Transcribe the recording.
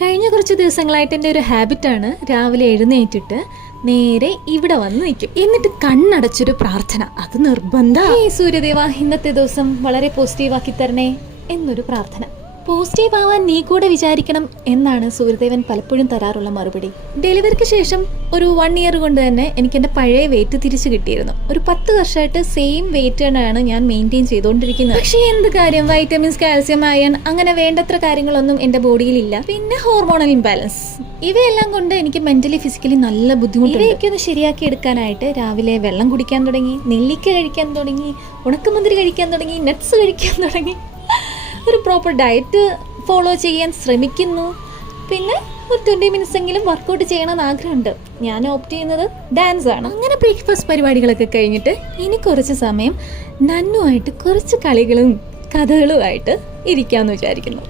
കഴിഞ്ഞ കുറച്ച് ദിവസങ്ങളായിട്ട് എൻ്റെ ഒരു ഹാബിറ്റാണ് രാവിലെ എഴുന്നേറ്റിട്ട് നേരെ ഇവിടെ വന്ന് നിൽക്കും, എന്നിട്ട് കണ്ണടച്ചൊരു പ്രാർത്ഥന. അത് നിർബന്ധം. ഈ സൂര്യദേവ ഇന്നത്തെ ദിവസം വളരെ പോസിറ്റീവാക്കി തരണേ എന്നൊരു പ്രാർത്ഥന. പോസിറ്റീവ് ആവാൻ നീ കൂടെ വിചാരിക്കണം എന്നാണ് സൂര്യദേവൻ പലപ്പോഴും തരാറുള്ള മറുപടി. ഡെലിവറിക്ക് ശേഷം ഒരു 1 ഇയർ കൊണ്ട് തന്നെ എനിക്ക് എൻ്റെ പഴയ വെയിറ്റ് തിരിച്ചു കിട്ടിയിരുന്നു. ഒരു 10 വർഷമായിട്ട് സെയിം വെയിറ്റ് തന്നെയാണ് ഞാൻ മെയിൻറ്റെയിൻ ചെയ്തുകൊണ്ടിരിക്കുന്നത്. പക്ഷേ എന്ത് കാര്യം, വൈറ്റമിൻസ്, കാൽസ്യം, അയൺ അങ്ങനെ വേണ്ടത്ര കാര്യങ്ങളൊന്നും എൻ്റെ ബോഡിയിലില്ല. പിന്നെ ഹോർമോണൽ ഇംബാലൻസ്, ഇവയെല്ലാം കൊണ്ട് എനിക്ക് മെന്റലി ഫിസിക്കലി നല്ല ബുദ്ധിമുട്ട്. ഇവയൊക്കെ ഒന്ന് ശരിയാക്കി എടുക്കാനായിട്ട് രാവിലെ വെള്ളം കുടിക്കാൻ തുടങ്ങി, നെല്ലിക്ക കഴിക്കാൻ തുടങ്ങി, ഉണക്കമുന്തിരി കഴിക്കാൻ തുടങ്ങി, നട്ട്സ് കഴിക്കാൻ തുടങ്ങി, ഒരു പ്രോപ്പർ ഡയറ്റ് ഫോളോ ചെയ്യാൻ ശ്രമിക്കുന്നു. പിന്നെ ഒരു 20 മിനിറ്റ്സ് എങ്കിലും വർക്കൗട്ട് ചെയ്യണമെന്ന് ആഗ്രഹമുണ്ട്. ഞാൻ ഓപ്റ്റ് ചെയ്യുന്നത് ഡാൻസ് ആണ്. അങ്ങനെ ബ്രേക്ക്ഫാസ്റ്റ് പരിപാടികളൊക്കെ കഴിഞ്ഞിട്ട് ഇനി കുറച്ച് സമയം നന്നുമായിട്ട് കുറച്ച് കളികളും കഥകളുമായിട്ട് ഇരിക്കാമെന്ന് വിചാരിക്കുന്നു.